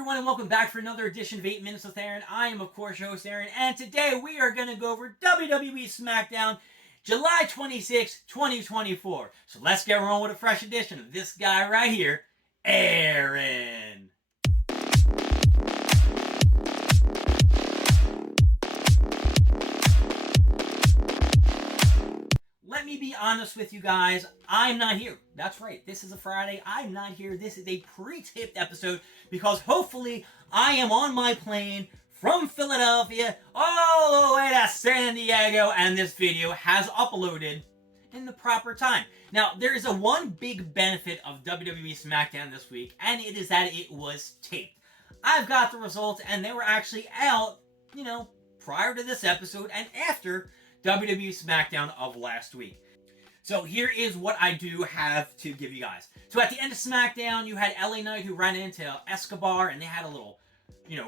everyone, and welcome back for another edition of 8 Minutes with Aaron. I am, of course, your host, Aaron, and today we are going to go over WWE Smackdown, July 26, 2024. So let's get rolling with a fresh edition of this guy right here, Aaron. Let me be honest with you guys, I'm not here. That's right, this is a Friday, I'm not here. This is a pre-taped episode because hopefully I am on my plane from Philadelphia all the way to San Diego and this video has uploaded in the proper time. Now, there is one big benefit of WWE Smackdown this week, and it is that it was taped. I've got the results, and they were actually out, prior to this episode and after WWE Smackdown of last week. So here is what I do have to give you guys. So at the end of Smackdown, you had LA Knight who ran into Escobar, and they had a little,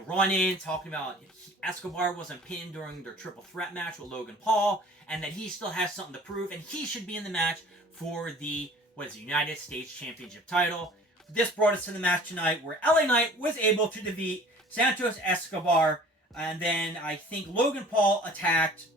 run-in talking about Escobar wasn't pinned during their triple threat match with Logan Paul, and that he still has something to prove, and he should be in the match for the, United States Championship title. This brought us to the match tonight where LA Knight was able to defeat Santos Escobar, and then I think Logan Paul attacked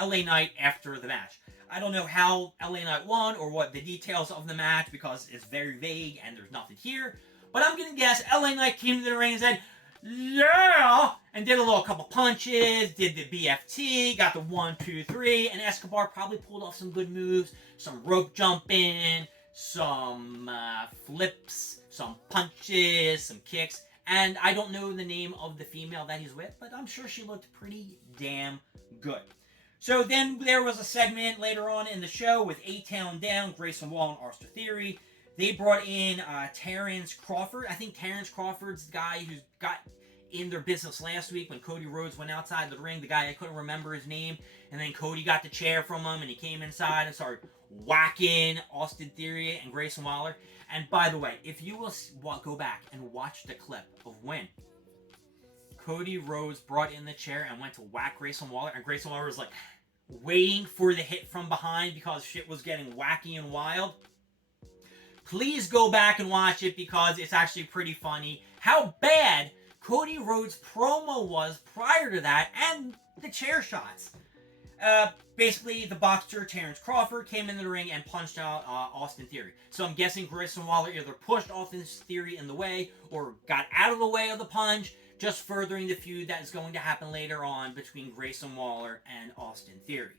LA Knight after the match. I don't know how LA Knight won or what the details of the match because it's very vague and there's nothing here. But I'm going to guess LA Knight came to the ring and said, yeah! And did a couple punches, did the BFT, got the 1, 2, 3, and Escobar probably pulled off some good moves, some rope jumping, some flips, some punches, some kicks. And I don't know the name of the female that he's with, but I'm sure she looked pretty damn good. So then there was a segment later on in the show with A-Town Down, Grayson Waller, and Austin Theory. They brought in Terrence Crawford. I think Terrence Crawford's the guy who got in their business last week when Cody Rhodes went outside the ring. The guy, I couldn't remember his name. And then Cody got the chair from him and he came inside and started whacking Austin Theory and Grayson Waller. And by the way, if you will go back and watch the clip of when Cody Rhodes brought in the chair and went to whack Grayson Waller, and Grayson Waller was waiting for the hit from behind because shit was getting wacky and wild. Please go back and watch it because it's actually pretty funny how bad Cody Rhodes' promo was prior to that and the chair shots. Basically, the boxer Terrence Crawford came in the ring and punched out Austin Theory. So I'm guessing Grayson Waller either pushed Austin Theory in the way or got out of the way of the punch, just furthering the feud that is going to happen later on between Grayson Waller and Austin Theory.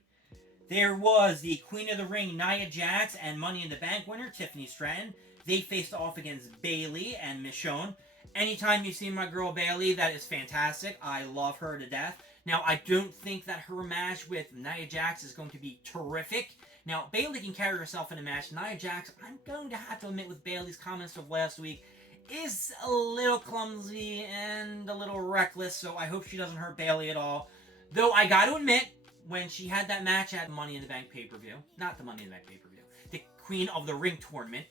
There was the Queen of the Ring, Nia Jax, and Money in the Bank winner, Tiffany Stratton. They faced off against Bayley and Michonne. Anytime you see my girl Bayley, that is fantastic. I love her to death. Now, I don't think that her match with Nia Jax is going to be terrific. Now, Bayley can carry herself in a match. Nia Jax, I'm going to have to admit with Bayley's comments of last week, is a little clumsy and a little reckless, so I hope she doesn't hurt Bayley at all. Though I got to admit, when she had that match at Money in the Bank pay-per-view, not the Money in the Bank pay-per-view, the Queen of the Ring tournament,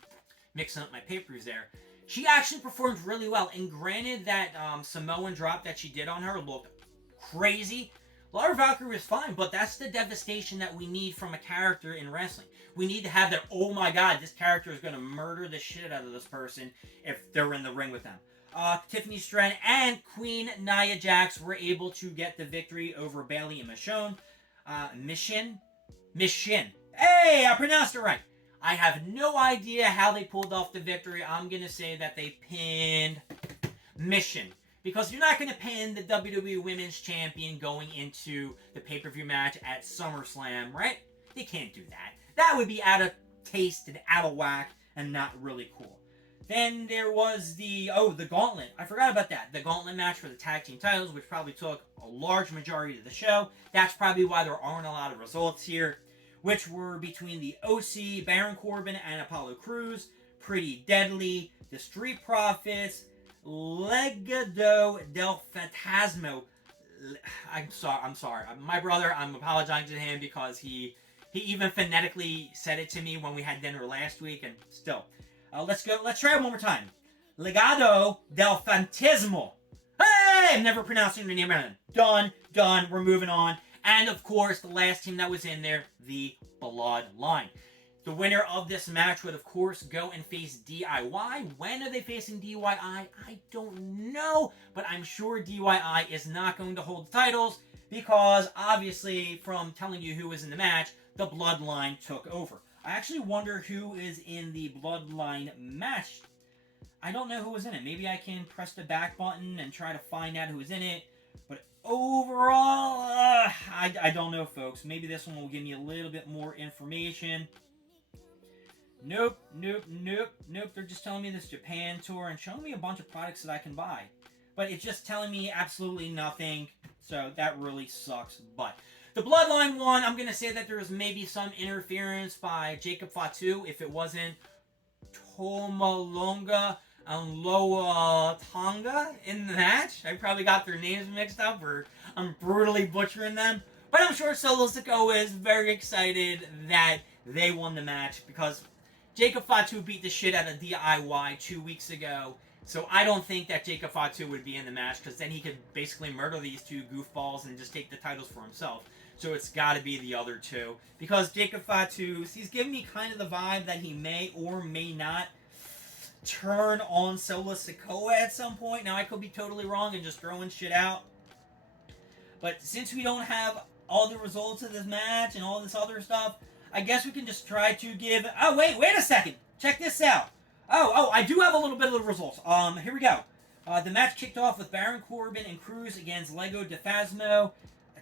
mixing up my pay-per-views there, she actually performed really well. And granted that Samoan drop that she did on her looked crazy. Laura Valkyrie was fine, but that's the devastation that we need from a character in wrestling. We need to have that, oh my god, this character is going to murder the shit out of this person if they're in the ring with them. Tiffany Stratton and Queen Nia Jax were able to get the victory over Bayley and Michonne. Michonne. Hey, I pronounced it right. I have no idea how they pulled off the victory. I'm going to say that they pinned Michonne. Because you're not going to pin the WWE Women's Champion going into the pay-per-view match at SummerSlam, right? They can't do that. That would be out of taste and out of whack and not really cool. Then there was the Gauntlet. I forgot about that. The Gauntlet match for the tag team titles, which probably took a large majority of the show. That's probably why there aren't a lot of results here, which were between the OC, Baron Corbin, and Apollo Crews, Pretty Deadly, the Street Profits, Legado del Fantasma. I'm sorry. My brother, I'm apologizing to him because he even phonetically said it to me when we had dinner last week, and still. Let's try it one more time. Legado del Fantasma. Hey! I'm never pronouncing the name right. Done. We're moving on. And, of course, the last team that was in there, the Bloodline. The winner of this match would, of course, go and face DIY. When are they facing DIY? I don't know, but I'm sure DIY is not going to hold the titles because, obviously, from telling you who was in the match, the Bloodline took over. I actually wonder who is in the Bloodline match. I don't know who was in it. Maybe I can press the back button and try to find out who was in it. But overall, I don't know, folks. Maybe this one will give me a little bit more information. Nope. They're just telling me this Japan tour and showing me a bunch of products that I can buy. But it's just telling me absolutely nothing. So that really sucks. But the Bloodline one, I'm going to say that there was maybe some interference by Jacob Fatu if it wasn't Tomalonga and Loa Tonga in the match. I probably got their names mixed up, or I'm brutally butchering them. But I'm sure Solo Sikoa is very excited that they won the match because Jacob Fatu beat the shit out of DIY 2 weeks ago. So I don't think that Jacob Fatu would be in the match because then he could basically murder these two goofballs and just take the titles for himself. So it's got to be the other two. Because Jacob Fatu, he's giving me kind of the vibe that he may or may not turn on Solo Sikoa at some point. Now, I could be totally wrong and just throwing shit out. But since we don't have all the results of this match and all this other stuff, I guess we can just try to give... Oh, wait a second. Check this out. Oh, I do have a little bit of the results. Here we go. The match kicked off with Baron Corbin and Cruz against Lego de Phasmo.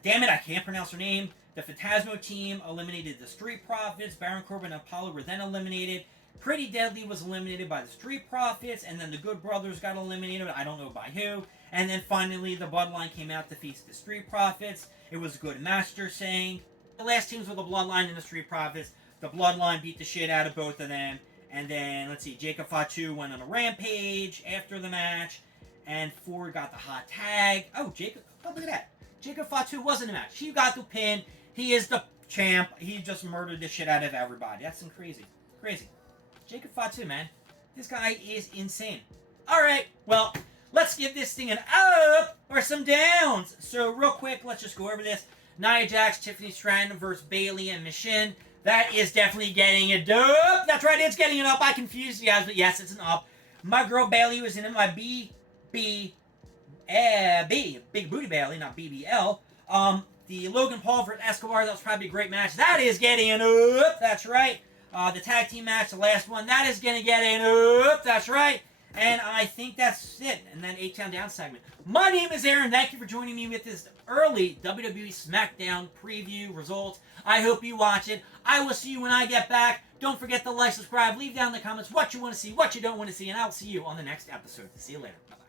Damn it, I can't pronounce her name. The Phantasmo team eliminated the Street Profits. Baron Corbin and Apollo were then eliminated. Pretty Deadly was eliminated by the Street Profits, and then the Good Brothers got eliminated, but I don't know by who. And then finally, the Bloodline came out to face the Street Profits. It was a good match, they're saying. The last teams were the Bloodline and the Street Profits. The Bloodline beat the shit out of both of them. And then, let's see, Jacob Fatu went on a rampage after the match. And Ford got the hot tag. Oh, look at that. Jacob Fatu was in the match. He got the pin. He is the champ. He just murdered the shit out of everybody. That's crazy. Crazy. Jacob Fatu, man. This guy is insane. Alright, well, let's give this thing an up or some downs. So, real quick, let's just go over this. Nia Jax, Tiffany Stratton versus Bayley and Michin. That is definitely getting it up. That's right, it's getting it up. I confused you guys, but yes, it's an up. My girl Bayley was in it. My Big Booty Bayley, not BBL. The Logan Paul versus Escobar, that was probably a great match. That is getting it up. That's right. The tag team match, the last one, that is going to get it up. That's right. And I think that's it. And then 8-Town Down segment. My name is Aaron. Thank you for joining me with this early WWE SmackDown preview results. I hope you watch it. I will see you when I get back. Don't forget to like, subscribe, leave down in the comments what you want to see, what you don't want to see, and I'll see you on the next episode. See you later. Bye-bye.